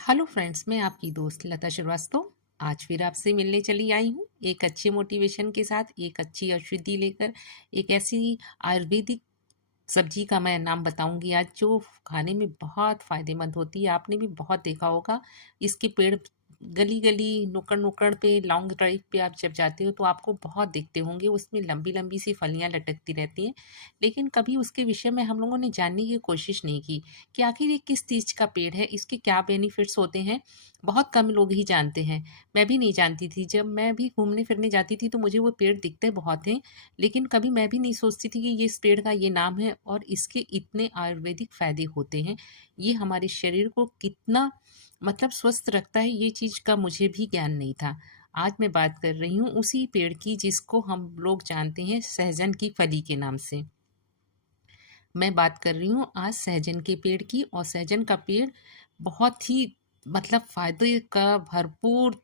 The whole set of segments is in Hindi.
हेलो फ्रेंड्स, मैं आपकी दोस्त लता श्रीवास्तव आज फिर आपसे मिलने चली आई हूँ एक अच्छे मोटिवेशन के साथ, एक अच्छी औषधि लेकर। एक ऐसी आयुर्वेदिक सब्जी का मैं नाम बताऊंगी आज, जो खाने में बहुत फायदेमंद होती है। आपने भी बहुत देखा होगा इसके पेड़ गली गली, नुक्कड़ नुक्कड़ पे, लॉन्ग ड्राइव पे आप जब जाते हो तो आपको बहुत देखते होंगे। उसमें लंबी लंबी सी फलियां लटकती रहती हैं, लेकिन कभी उसके विषय में हम लोगों ने जानने की कोशिश नहीं की कि आखिर ये किस चीज़ का पेड़ है, इसके क्या बेनिफिट्स होते हैं। बहुत कम लोग ही जानते हैं। मैं भी नहीं जानती थी। जब मैं भी घूमने फिरने जाती थी तो मुझे वो पेड़ दिखते बहुत हैं, लेकिन कभी मैं भी नहीं सोचती थी कि ये इस पेड़ का ये नाम है और इसके इतने आयुर्वेदिक फ़ायदे होते हैं। ये हमारे शरीर को कितना स्वस्थ रखता है, ये चीज़ का मुझे भी ज्ञान नहीं था। आज मैं बात कर रही हूँ उसी पेड़ की जिसको हम लोग जानते हैं सहजन की फली के नाम से। मैं बात कर रही हूँ आज सहजन के पेड़ की। और सहजन का पेड़ बहुत ही फ़ायदे का भरपूर,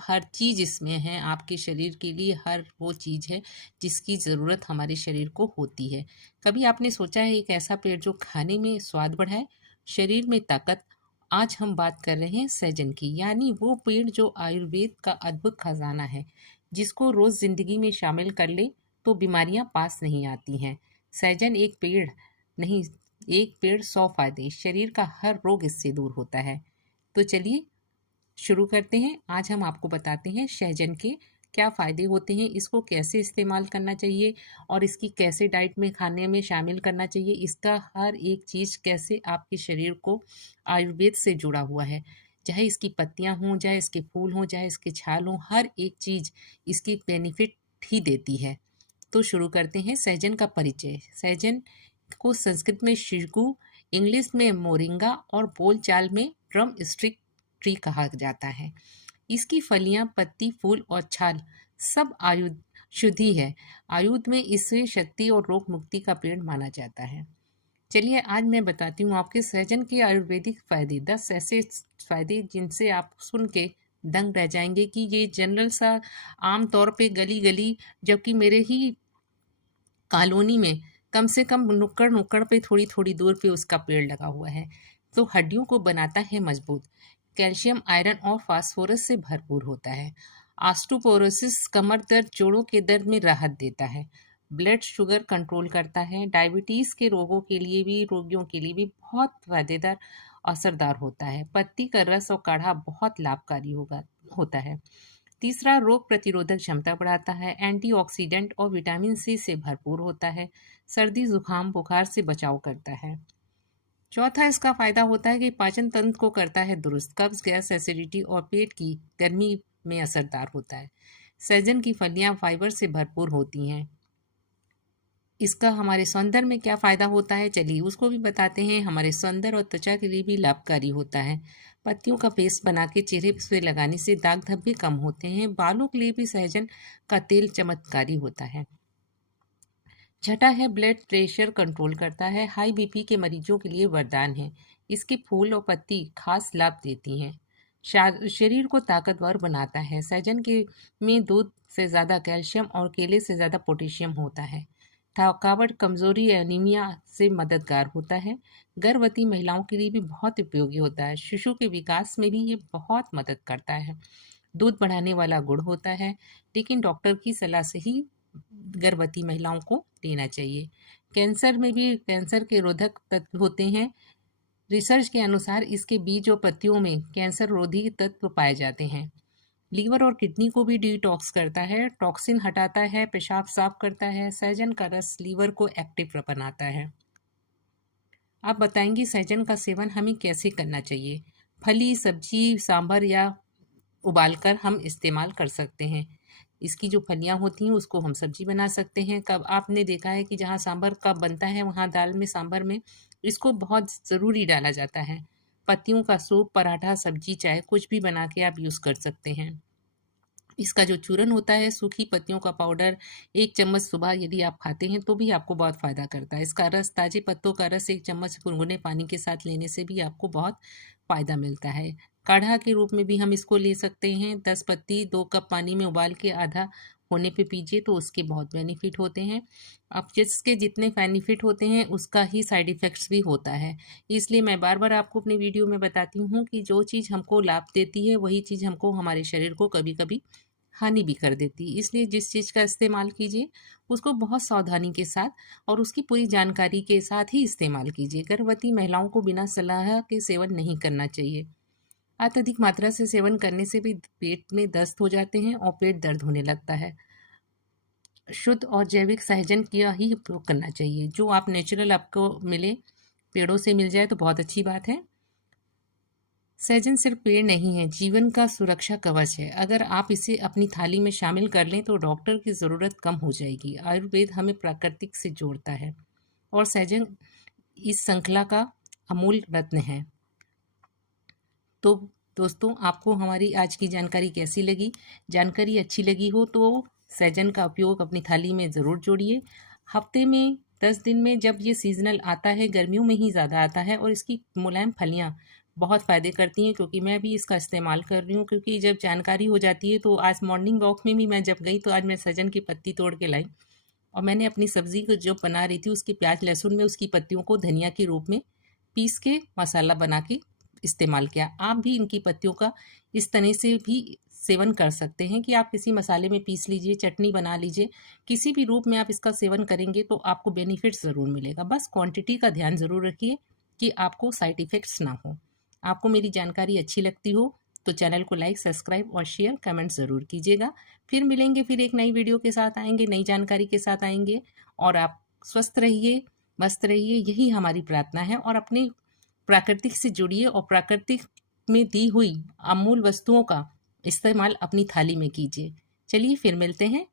हर चीज़ इसमें है। आपके शरीर के लिए हर वो चीज़ है जिसकी ज़रूरत हमारे शरीर को होती है। कभी आपने सोचा है एक ऐसा पेड़ जो खाने में स्वाद बढ़ाए, शरीर में ताकत? आज हम बात कर रहे हैं सहजन की, यानी वो पेड़ जो आयुर्वेद का अद्भुत खजाना है, जिसको रोज़ ज़िंदगी में शामिल कर ले तो बीमारियां पास नहीं आती हैं। सहजन एक पेड़ नहीं, एक पेड़ 100 फायदे, शरीर का हर रोग इससे दूर होता है। तो चलिए शुरू करते हैं। आज हम आपको बताते हैं सहजन के क्या फ़ायदे होते हैं, इसको कैसे इस्तेमाल करना चाहिए और इसकी कैसे डाइट में खाने में शामिल करना चाहिए। इसका हर एक चीज़ कैसे आपके शरीर को आयुर्वेद से जुड़ा हुआ है। चाहे इसकी पत्तियां हों, चाहे इसके फूल हों, चाहे इसके छाल हों, हर एक चीज़ इसकी बेनिफिट ही देती है। तो शुरू करते हैं सहजन का परिचय। सहजन को संस्कृत में शिगु, इंग्लिश में मोरिंगा और बोलचाल में ड्रम स्टिक ट्री कहा जाता है। इसकी फलियां, पत्ती, फूल और छाल सब आयुध शुद्धि है। आयुध में इसे शक्ति और रोग मुक्ति का पेड़ माना जाता है। चलिए आज मैं बताती हूँ आपके सहजन के आयुर्वेदिक फायदे। 10 ऐसे फायदे जिनसे आप सुन के दंग रह जाएंगे कि ये जनरल सा आम तौर पे गली गली, जबकि मेरे ही कॉलोनी में कम से कम नुक्कड़ नुक्कड़ पे थोड़ी थोड़ी दूर पे उसका पेड़ लगा हुआ है। तो हड्डियों को बनाता है मजबूत, कैल्शियम, आयरन और फास्फोरस से भरपूर होता है। ऑस्टियोपोरोसिस, कमर दर्द, जोड़ों के दर्द में राहत देता है। ब्लड शुगर कंट्रोल करता है। डायबिटीज़ के रोगियों के लिए भी बहुत फायदेदार असरदार होता है। पत्ती का रस और काढ़ा बहुत लाभकारी होता है। तीसरा, रोग प्रतिरोधक क्षमता बढ़ाता है। एंटीऑक्सीडेंट और विटामिन सी से भरपूर होता है। सर्दी, जुकाम, बुखार से बचाव करता है। चौथा इसका फायदा होता है कि पाचन तंत्र को करता है दुरुस्त। कब्ज, गैस, एसिडिटी और पेट की गर्मी में असरदार होता है। सहजन की फलियां फाइबर से भरपूर होती हैं। इसका हमारे सौंदर्य में क्या फ़ायदा होता है, चलिए उसको भी बताते हैं। हमारे सौंदर्य और त्वचा के लिए भी लाभकारी होता है। पत्तियों का पेस्ट बना के चेहरे पे लगाने से दाग धब्बे कम होते हैं। बालों के लिए भी सहजन का तेल चमत्कारी होता है। छठा है, ब्लड प्रेशर कंट्रोल करता है। हाई बीपी के मरीजों के लिए वरदान है। इसके फूल और पत्ती खास लाभ देती हैं। शरीर को ताकतवर बनाता है। सहजन के में दूध से ज़्यादा कैल्शियम और केले से ज़्यादा पोटेशियम होता है। थकावट, कमजोरी, एनीमिया से मददगार होता है। गर्भवती महिलाओं के लिए भी बहुत उपयोगी होता है। शिशु के विकास में भी ये बहुत मदद करता है। दूध बढ़ाने वाला गुण होता है, लेकिन डॉक्टर की सलाह से ही गर्भवती महिलाओं को लेना चाहिए। कैंसर में भी कैंसर के रोधक तत्व होते हैं। रिसर्च के अनुसार इसके बीज और पत्तियों में कैंसर रोधी तत्व पाए जाते हैं। लीवर और किडनी को भी डिटॉक्स करता है। टॉक्सिन हटाता है, पेशाब साफ करता है। सहजन का रस लीवर को एक्टिव बनाता है। आप बताएंगी सहजन का सेवन हमें कैसे करना चाहिए। फली, सब्जी, सांभर या उबालकर हम इस्तेमाल कर सकते हैं। इसकी जो फलियां होती हैं उसको हम सब्जी बना सकते हैं। कब आपने देखा है कि जहाँ सांभर कब बनता है वहाँ दाल में, सांभर में इसको बहुत ज़रूरी डाला जाता है। पत्तियों का सूप, पराठा, सब्जी, चाय कुछ भी बना के आप यूज़ कर सकते हैं। इसका जो चूरन होता है, सूखी पत्तियों का पाउडर, 1 चम्मच सुबह यदि आप खाते हैं तो भी आपको बहुत फ़ायदा करता है। इसका रस, ताजे पत्तों का रस 1 चम्मच गुनगुने पानी के साथ लेने से भी आपको बहुत फ़ायदा मिलता है। काढ़ा के रूप में भी हम इसको ले सकते हैं। 10 पत्ती 2 कप पानी में उबाल के आधा होने पे पीजिए तो उसके बहुत बेनिफिट होते हैं। अब जिसके जितने बेनिफिट होते हैं उसका ही साइड इफ़ेक्ट्स भी होता है। इसलिए मैं बार बार आपको अपनी वीडियो में बताती हूँ कि जो चीज़ हमको लाभ देती है वही चीज़ हमको हमारे शरीर को कभी कभी हानि भी कर देती है। इसलिए जिस चीज़ का इस्तेमाल कीजिए उसको बहुत सावधानी के साथ और उसकी पूरी जानकारी के साथ ही इस्तेमाल कीजिए। गर्भवती महिलाओं को बिना सलाह के सेवन नहीं करना चाहिए। अत्यधिक मात्रा से सेवन करने से भी पेट में दस्त हो जाते हैं और पेट दर्द होने लगता है। शुद्ध और जैविक सहजन का ही उपयोग करना चाहिए। जो आप नेचुरल आपको मिले, पेड़ों से मिल जाए तो बहुत अच्छी बात है। सहजन सिर्फ पेड़ नहीं है, जीवन का सुरक्षा कवच है। अगर आप इसे अपनी थाली में शामिल कर लें तो डॉक्टर की ज़रूरत कम हो जाएगी। आयुर्वेद हमें प्राकृतिक से जोड़ता है और सहजन इस श्रृंखला का अमूल्य रत्न है। तो दोस्तों, आपको हमारी आज की जानकारी कैसी लगी? जानकारी अच्छी लगी हो तो सहजन का उपयोग अपनी थाली में ज़रूर जोड़िए। हफ्ते में 10 दिन में जब ये सीजनल आता है, गर्मियों में ही ज़्यादा आता है और इसकी मुलायम फलियाँ बहुत फ़ायदे करती हैं, क्योंकि मैं भी इसका इस्तेमाल कर रही हूँ। क्योंकि जब जानकारी हो जाती है तो आज मॉर्निंग वॉक में भी मैं जब गई तो आज मैं सहजन की पत्ती तोड़ के लाई और मैंने अपनी सब्ज़ी को जो बना रही थी उसकी प्याज लहसुन में उसकी पत्तियों को धनिया के रूप में पीस के मसाला बना के इस्तेमाल किया। आप भी इनकी पत्तियों का इस तरह से भी सेवन कर सकते हैं कि आप किसी मसाले में पीस लीजिए, चटनी बना लीजिए, किसी भी रूप में आप इसका सेवन करेंगे तो आपको बेनिफिट ज़रूर मिलेगा। बस क्वांटिटी का ध्यान ज़रूर रखिए कि आपको साइड इफ़ेक्ट्स ना हो। आपको मेरी जानकारी अच्छी लगती हो तो चैनल को लाइक, सब्सक्राइब और शेयर, कमेंट ज़रूर कीजिएगा। फिर मिलेंगे, फिर एक नई वीडियो के साथ आएंगे, नई जानकारी के साथ आएंगे। और आप स्वस्थ रहिए, मस्त रहिए, यही हमारी प्रार्थना है। और अपने प्राकृतिक से जुड़िए और प्राकृतिक में दी हुई अमूल वस्तुओं का इस्तेमाल अपनी थाली में कीजिए। चलिए फिर मिलते हैं।